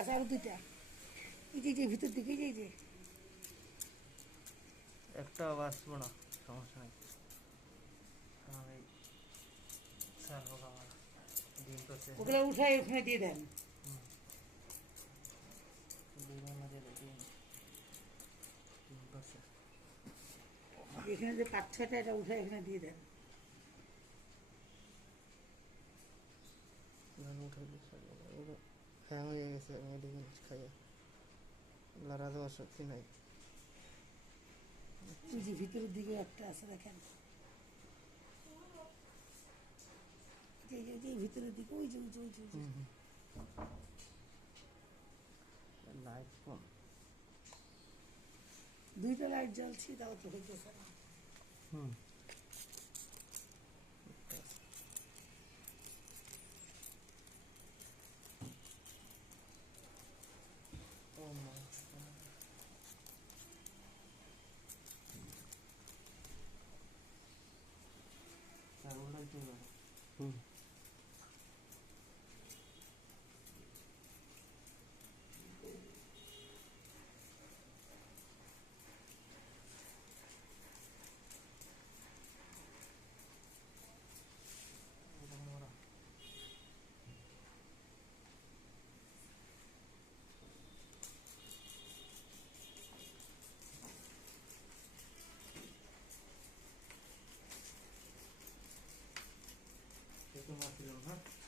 আছে আরও দুইটা। এই যে ভিতর দিকে এই যে একটা বাঁচবো না সমস্যা নেই। ওগুলো উঠাই ওখানে দিয়ে দেন। এখানে যে পাঁচ ছয়টা এটা উঠাই এখানে দিয়ে দেন উঠে ওগুলো হ্যাং হয়ে গেছে মেডিকেল খাইয়া লড়া দেওয়ার শক্তি নাই যে ভিতরের দিকে একটা আছে দেখেন। এই যে- এই যে ভিতরের দিকে ওই যে ওই যে ওই যে, ওই যে। লাইট কম দুইটা লাইট জ্বলছি তাও তো হইতেছে না। হুম। চারুলাই তো হুম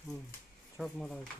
হুম সব মারা হয়েছে।